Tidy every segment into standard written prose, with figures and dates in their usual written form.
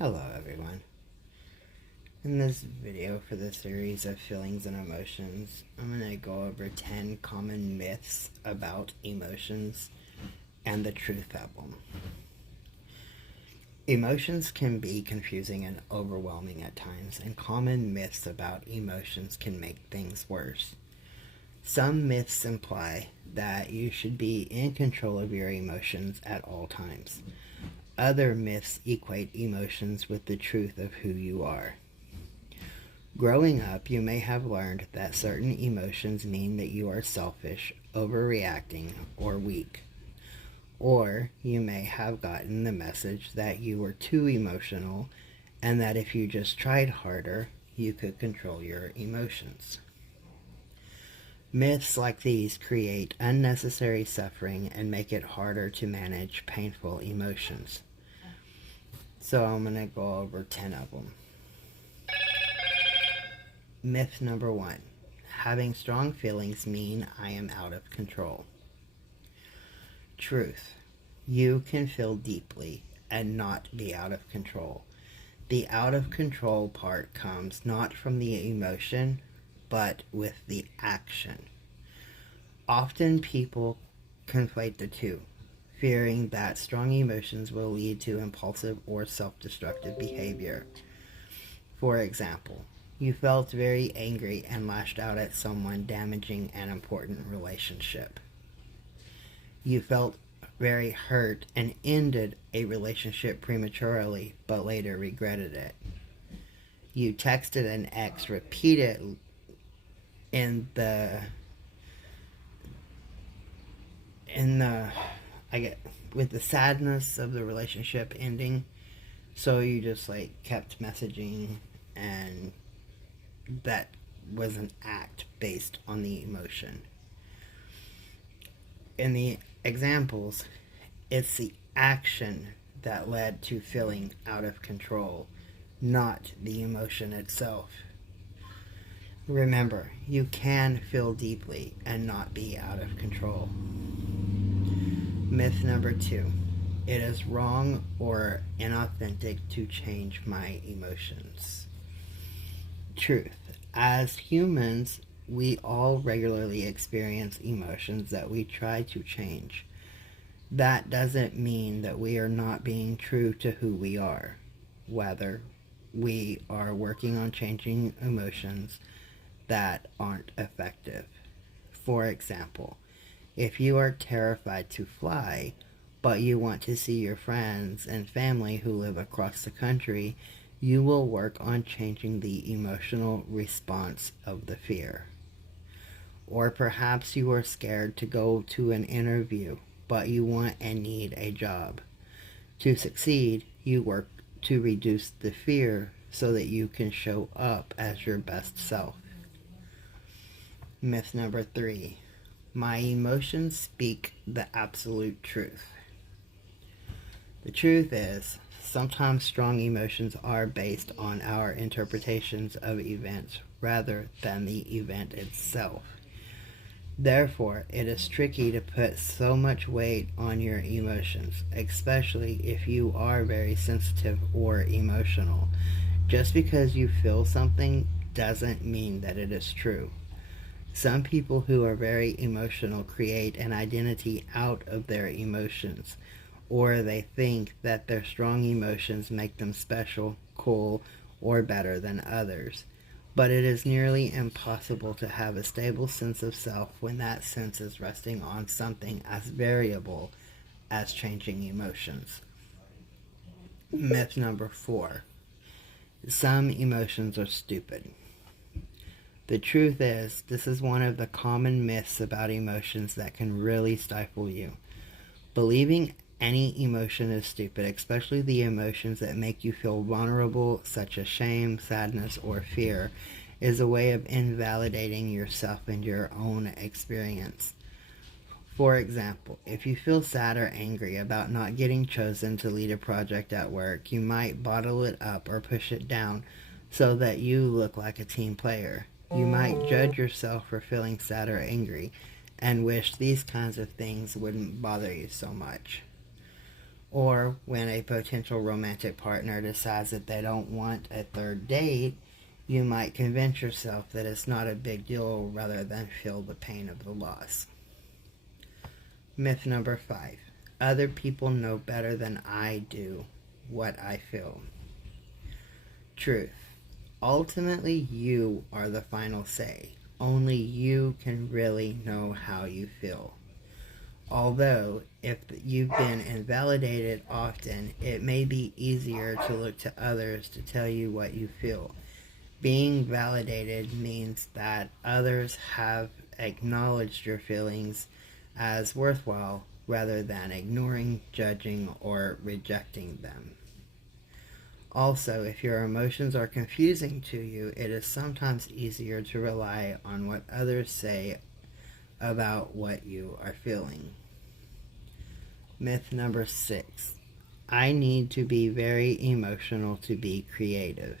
Hello everyone. In this video for the series of feelings and emotions, I'm going to go over 10 common myths about emotions and the truth of them. Emotions can be confusing and overwhelming at times, and common myths about emotions can make things worse. Some myths imply that you should be in control of your emotions at all times. Other myths equate emotions with the truth of who you are. Growing up, you may have learned that certain emotions mean that you are selfish, overreacting, or weak. Or you may have gotten the message that you were too emotional and that if you just tried harder, you could control your emotions. Myths like these create unnecessary suffering and make it harder to manage painful emotions. So I'm going to go over 10 of them. Myth number 1. Having strong feelings mean I am out of control. Truth. You can feel deeply and not be out of control. The out of control part comes not from the emotion, but with the action. Often people conflate the two, fearing that strong emotions will lead to impulsive or self-destructive behavior. For example, you felt very angry and lashed out at someone, damaging an important relationship. You felt very hurt and ended a relationship prematurely, but later regretted it. You texted an ex repeatedly in the I get with the sadness of the relationship ending, so you just kept messaging, and that was an act based on the emotion. In the examples, it's the action that led to feeling out of control, not the emotion itself. Remember, you can feel deeply and not be out of control. Myth number 2. It is wrong or inauthentic to change my emotions. Truth. As humans, we all regularly experience emotions that we try to change. That doesn't mean that we are not being true to who we are. Whether we are working on changing emotions that aren't effective. For example, if you are terrified to fly, but you want to see your friends and family who live across the country, you will work on changing the emotional response of the fear. Or perhaps you are scared to go to an interview, but you want and need a job. To succeed, you work to reduce the fear so that you can show up as your best self. Myth number 3. My emotions speak the absolute truth. The truth is, sometimes strong emotions are based on our interpretations of events rather than the event itself. Therefore, it is tricky to put so much weight on your emotions, especially if you are very sensitive or emotional. Just because you feel something doesn't mean that it is true. Some people who are very emotional create an identity out of their emotions, or they think that their strong emotions make them special, cool, or better than others. But it is nearly impossible to have a stable sense of self when that sense is resting on something as variable as changing emotions. Myth number 4. Some emotions are stupid. The truth is, this is one of the common myths about emotions that can really stifle you. Believing any emotion is stupid, especially the emotions that make you feel vulnerable, such as shame, sadness, or fear, is a way of invalidating yourself and your own experience. For example, if you feel sad or angry about not getting chosen to lead a project at work, you might bottle it up or push it down so that you look like a team player. You might judge yourself for feeling sad or angry and wish these kinds of things wouldn't bother you so much. Or when a potential romantic partner decides that they don't want a third date, you might convince yourself that it's not a big deal rather than feel the pain of the loss. Myth number 5. Other people know better than I do what I feel. Truth. Ultimately, you are the final say. Only you can really know how you feel. Although, if you've been invalidated often, it may be easier to look to others to tell you what you feel. Being validated means that others have acknowledged your feelings as worthwhile rather than ignoring, judging, or rejecting them. Also, if your emotions are confusing to you, it is sometimes easier to rely on what others say about what you are feeling. Myth number 6. I need to be very emotional to be creative.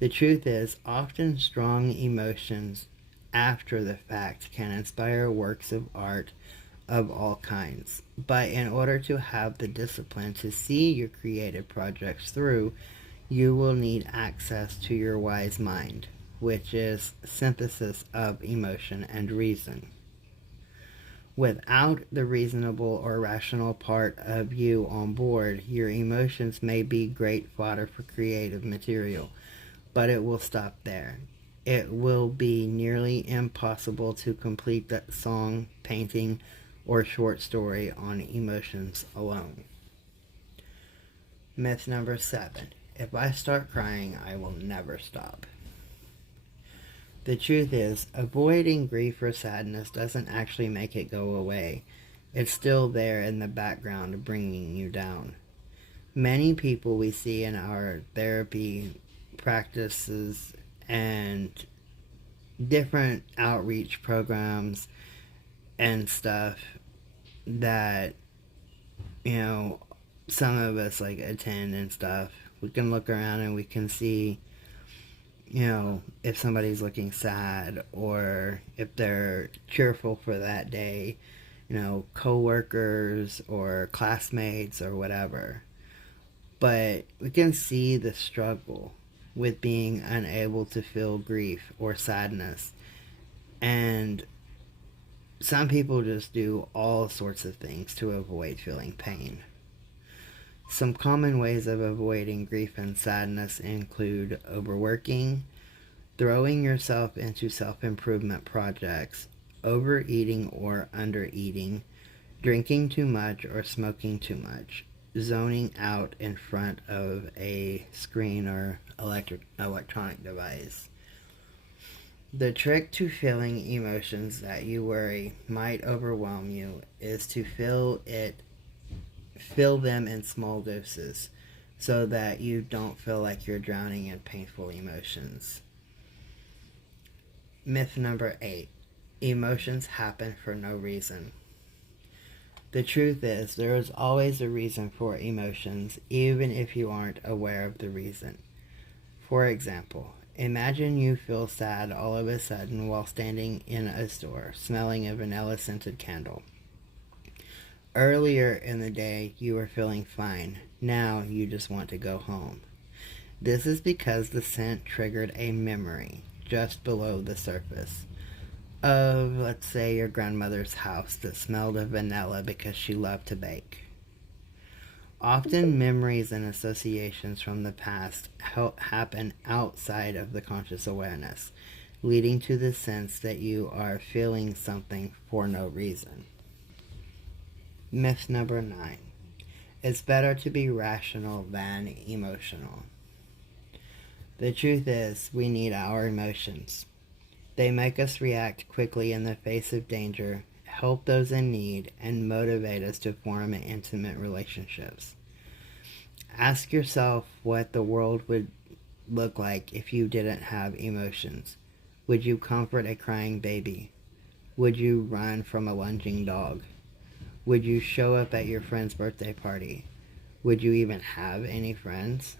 The truth is, often strong emotions after the fact can inspire works of art of all kinds. But in order to have the discipline to see your creative projects through, you will need access to your wise mind, which is synthesis of emotion and reason. Without the reasonable or rational part of you on board, your emotions may be great fodder for creative material, but it will stop there. It will be nearly impossible to complete that song, painting, or short story on emotions alone. Myth number 7. If I start crying, I will never stop. The truth is, avoiding grief or sadness doesn't actually make it go away. It's still there in the background, bringing you down. Many people we see in our therapy practices and different outreach programs and stuff that, some of us attend and stuff, we can look around and we can see, if somebody's looking sad or if they're cheerful for that day, co-workers or classmates or whatever. But we can see the struggle with being unable to feel grief or sadness. And some people just do all sorts of things to avoid feeling pain. Some common ways of avoiding grief and sadness include overworking, throwing yourself into self-improvement projects, overeating or undereating, drinking too much or smoking too much, zoning out in front of a screen or electronic device. The trick to feeling emotions that you worry might overwhelm you is to fill them in small doses so that you don't feel like you're drowning in painful emotions. Myth number 8. Emotions happen for no reason. The truth is, there is always a reason for emotions, even if you aren't aware of the reason. For example, imagine you feel sad all of a sudden while standing in a store, smelling a vanilla-scented candle. Earlier in the day, you were feeling fine. Now, you just want to go home. This is because the scent triggered a memory just below the surface of, let's say, your grandmother's house that smelled of vanilla because she loved to bake. Often memories and associations from the past happen outside of the conscious awareness, leading to the sense that you are feeling something for no reason. Myth number 9. It's better to be rational than emotional. The truth is, we need our emotions. They make us react quickly in the face of danger, help those in need, and motivate us to form intimate relationships. Ask yourself what the world would look like if you didn't have emotions. Would you comfort a crying baby? Would you run from a lunging dog? Would you show up at your friend's birthday party? Would you even have any friends?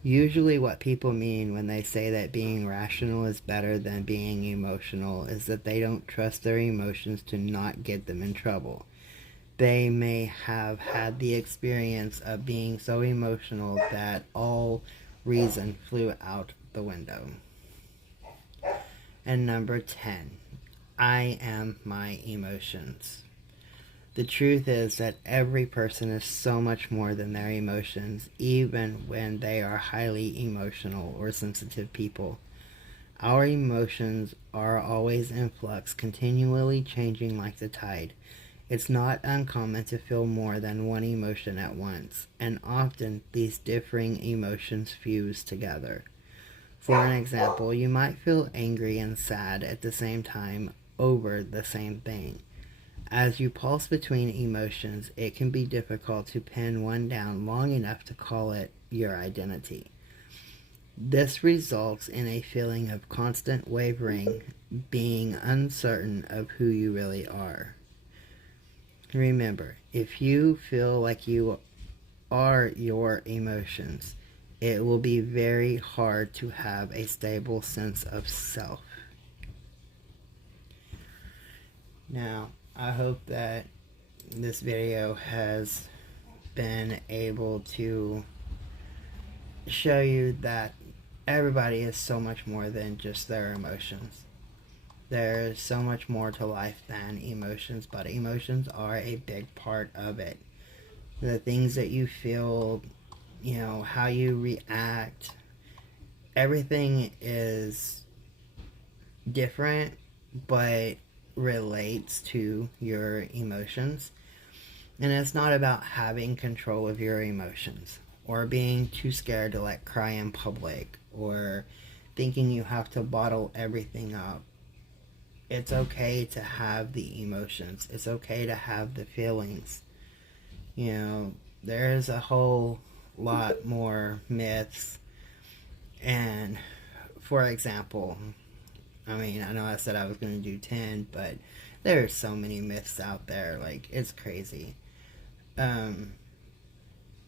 Usually what people mean when they say that being rational is better than being emotional is that they don't trust their emotions to not get them in trouble. They may have had the experience of being so emotional that all reason flew out the window. And number 10, I am my emotions. The truth is that every person is so much more than their emotions, even when they are highly emotional or sensitive people. Our emotions are always in flux, continually changing like the tide. It's not uncommon to feel more than one emotion at once, and often these differing emotions fuse together. For an example, you might feel angry and sad at the same time over the same thing. As you pulse between emotions, it can be difficult to pin one down long enough to call it your identity. This results in a feeling of constant wavering, being uncertain of who you really are. Remember, if you feel like you are your emotions, it will be very hard to have a stable sense of self. Now, I hope that this video has been able to show you that everybody is so much more than just their emotions. There's so much more to life than emotions, but emotions are a big part of it. The things that you feel, how you react, everything is different, but relates to your emotions. And it's not about having control of your emotions or being too scared to cry in public or thinking you have to bottle everything up. It's okay to have the emotions. It's okay to have the feelings. There's a whole lot more myths. And for example, I know I said I was going to do 10, but there's so many myths out there. It's crazy.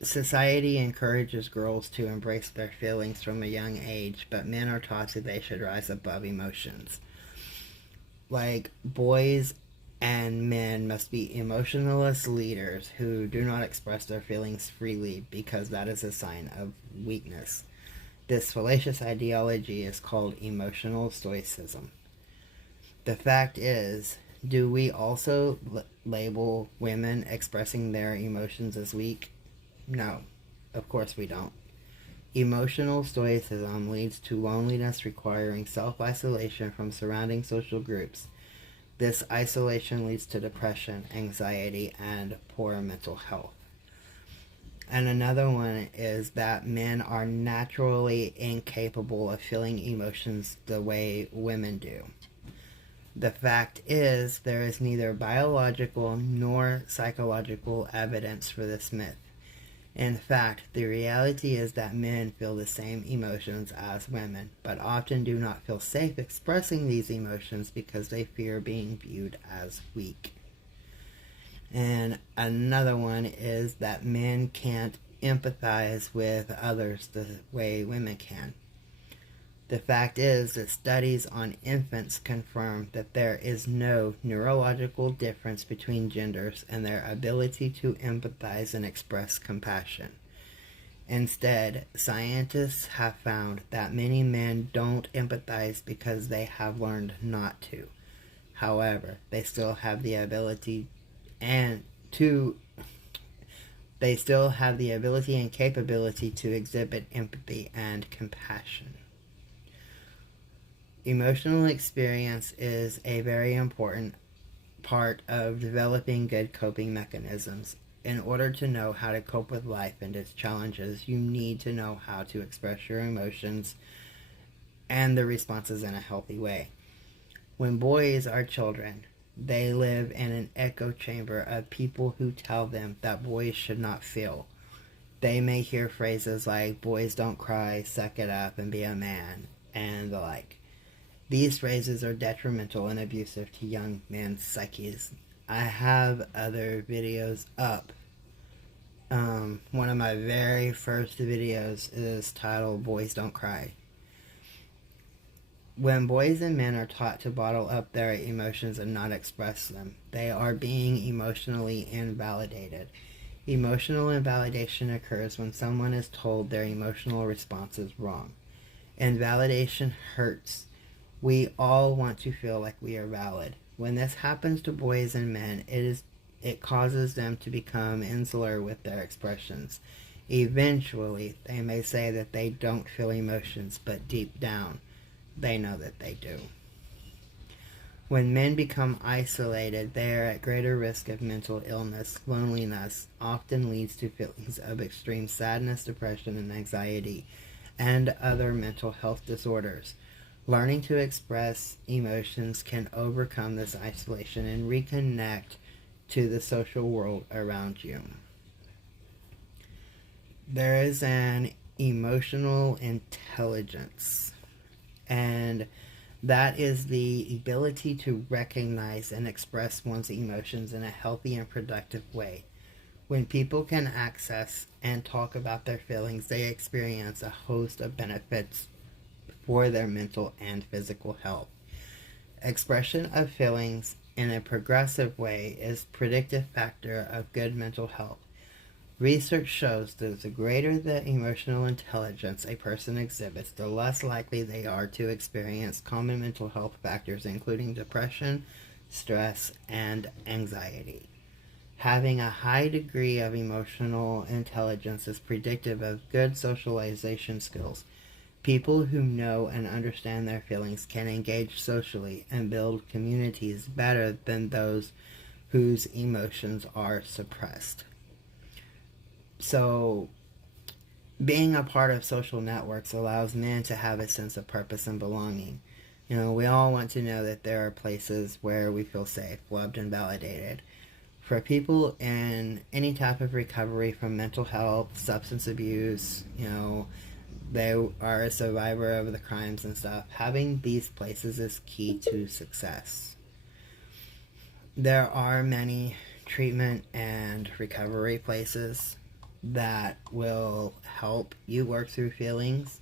Society encourages girls to embrace their feelings from a young age, but men are taught that they should rise above emotions. Boys and men must be emotionless leaders who do not express their feelings freely because that is a sign of weakness. This fallacious ideology is called emotional stoicism. The fact is, do we also label women expressing their emotions as weak? No, of course we don't. Emotional stoicism leads to loneliness requiring self-isolation from surrounding social groups. This isolation leads to depression, anxiety, and poor mental health. And another one is that men are naturally incapable of feeling emotions the way women do. The fact is, there is neither biological nor psychological evidence for this myth. In fact, the reality is that men feel the same emotions as women, but often do not feel safe expressing these emotions because they fear being viewed as weak. And another one is that men can't empathize with others the way women can. The fact is that studies on infants confirm that there is no neurological difference between genders and their ability to empathize and express compassion. Instead, scientists have found that many men don't empathize because they have learned not to. However, they still have the ability and capability to exhibit empathy and compassion. Emotional experience is a very important part of developing good coping mechanisms. In order to know how to cope with life and its challenges, you need to know how to express your emotions and the responses in a healthy way. When boys are children, they live in an echo chamber of people who tell them that boys should not feel. They may hear phrases like, "Boys don't cry, suck it up, and be a man," and the like. These phrases are detrimental and abusive to young men's psyches. I have other videos up. One of my very first videos is titled "Boys Don't Cry." When boys and men are taught to bottle up their emotions and not express them, they are being emotionally invalidated. Emotional invalidation occurs when someone is told their emotional response is wrong. Invalidation hurts. We all want to feel like we are valid. When this happens to boys and men, it causes them to become insular with their expressions. Eventually, they may say that they don't feel emotions, but deep down, they know that they do. When men become isolated, they are at greater risk of mental illness. Loneliness often leads to feelings of extreme sadness, depression, and anxiety, and other mental health disorders. Learning to express emotions can overcome this isolation and reconnect to the social world around you. There is an emotional intelligence, and that is the ability to recognize and express one's emotions in a healthy and productive way. When people can access and talk about their feelings, they experience a host of benefits for their mental and physical health. Expression of feelings in a progressive way is a predictive factor of good mental health. Research shows that the greater the emotional intelligence a person exhibits, the less likely they are to experience common mental health factors including depression, stress, and anxiety. Having a high degree of emotional intelligence is predictive of good socialization skills. People who know and understand their feelings can engage socially and build communities better than those whose emotions are suppressed. So, being a part of social networks allows men to have a sense of purpose and belonging. We all want to know that there are places where we feel safe, loved, and validated. For people in any type of recovery from mental health, substance abuse, they are a survivor of the crimes and stuff, having these places is key to success. There are many treatment and recovery places that will help you work through feelings.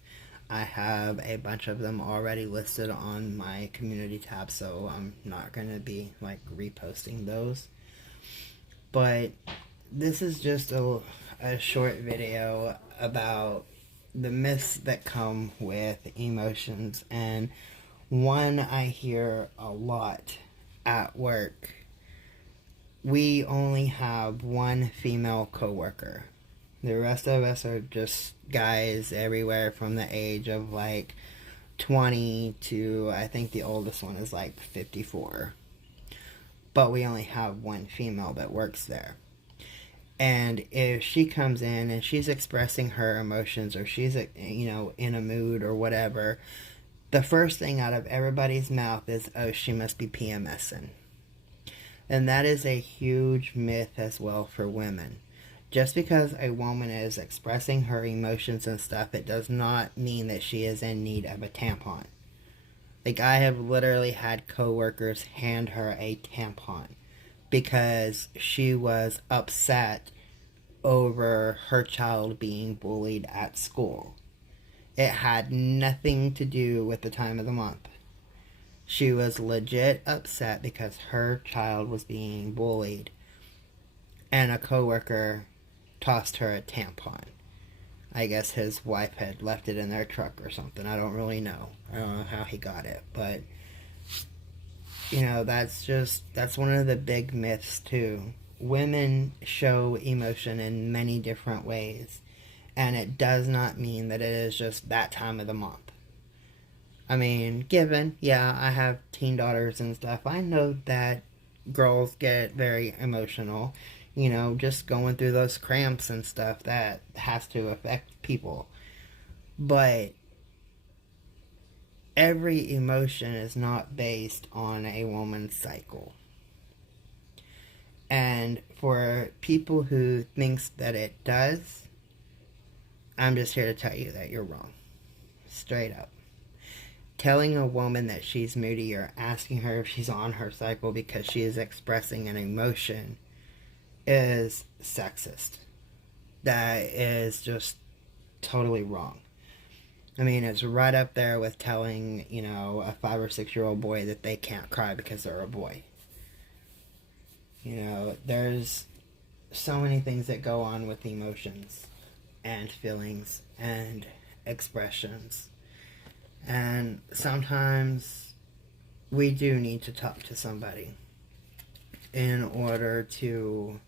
I have a bunch of them already listed on my community tab, so I'm not going to be reposting those. But this is just a short video about the myths that come with emotions, and one I hear a lot at work. We only have one female coworker. The rest of us are just guys everywhere from the age of 20 to, I think the oldest one is 54. But we only have one female that works there. And if she comes in and she's expressing her emotions, or she's in a mood or whatever, the first thing out of everybody's mouth is, oh, she must be PMSing. And that is a huge myth as well for women. Just because a woman is expressing her emotions and stuff, it does not mean that she is in need of a tampon. I have literally had coworkers hand her a tampon because she was upset over her child being bullied at school. It had nothing to do with the time of the month. She was legit upset because her child was being bullied, and a coworker tossed her a tampon. I guess his wife had left it in their truck or something. I don't really know. I don't know how he got it, but that's one of the big myths too. Women show emotion in many different ways, and it does not mean that it is just that time of the month. I mean, I have teen daughters and stuff, I know that girls get very emotional. Just going through those cramps and stuff, that has to affect people. But every emotion is not based on a woman's cycle. And for people who thinks that it does, I'm just here to tell you that you're wrong. Straight up. Telling a woman that she's moody or asking her if she's on her cycle because she is expressing an emotion is sexist. That is just totally wrong. I mean, it's right up there with telling, you know, a 5 or 6-year-old boy that they can't cry because they're a boy. You know, there's so many things that go on with emotions and feelings and expressions. And sometimes we do need to talk to somebody in order to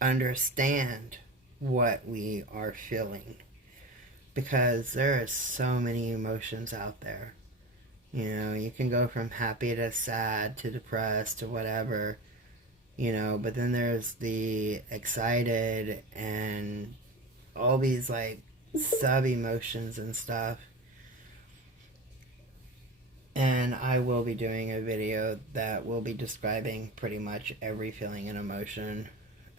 understand what we are feeling, because there are so many emotions out there. You know, you can go from happy to sad to depressed to whatever, you know, but then there's the excited and all these like sub emotions and stuff. And I will be doing a video that will be describing pretty much every feeling and emotion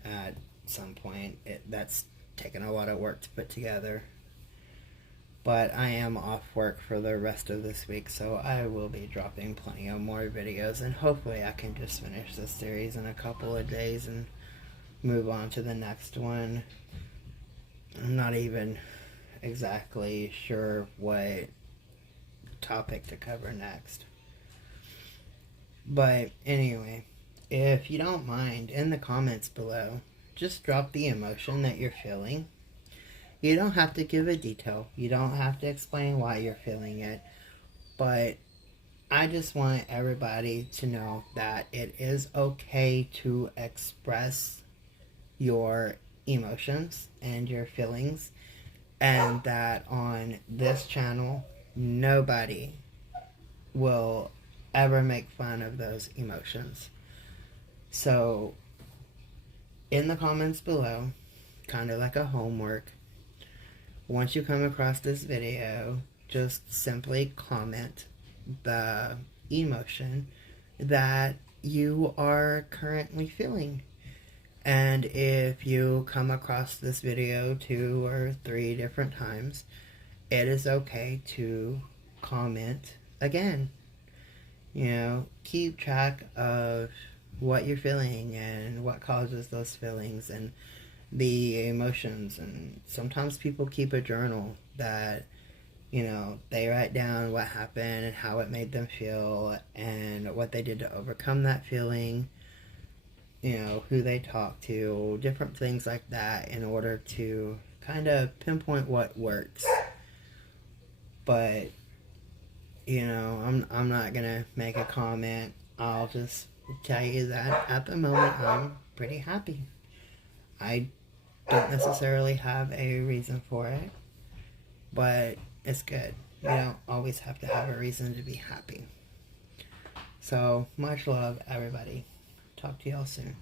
at some point. That's taken a lot of work to put together. But I am off work for the rest of this week, so I will be dropping plenty of more videos, and hopefully I can just finish this series in a couple of days and move on to the next one. I'm not even exactly sure what topic to cover next. But anyway, if you don't mind, in the comments below, just drop the emotion that you're feeling. You don't have to give a detail. You don't have to explain why you're feeling it. But I just want everybody to know that it is okay to express your emotions and your feelings, and that on this channel, nobody will ever make fun of those emotions. So, in the comments below, kind of like a homework, once you come across this video, just simply comment the emotion that you are currently feeling. And if you come across this video 2 or 3 different times, it is okay to comment again. You know, keep track of what you're feeling and what causes those feelings and the emotions. And sometimes people keep a journal that, you know, they write down what happened and how it made them feel and what they did to overcome that feeling, you know, who they talked to, different things like that, in order to kind of pinpoint what works. But, you know, I'm not gonna make a comment. I'll just tell you that at the moment I'm pretty happy. I don't necessarily have a reason for it, but it's good. You don't always have to have a reason to be happy. So, much love, everybody. Talk to y'all soon.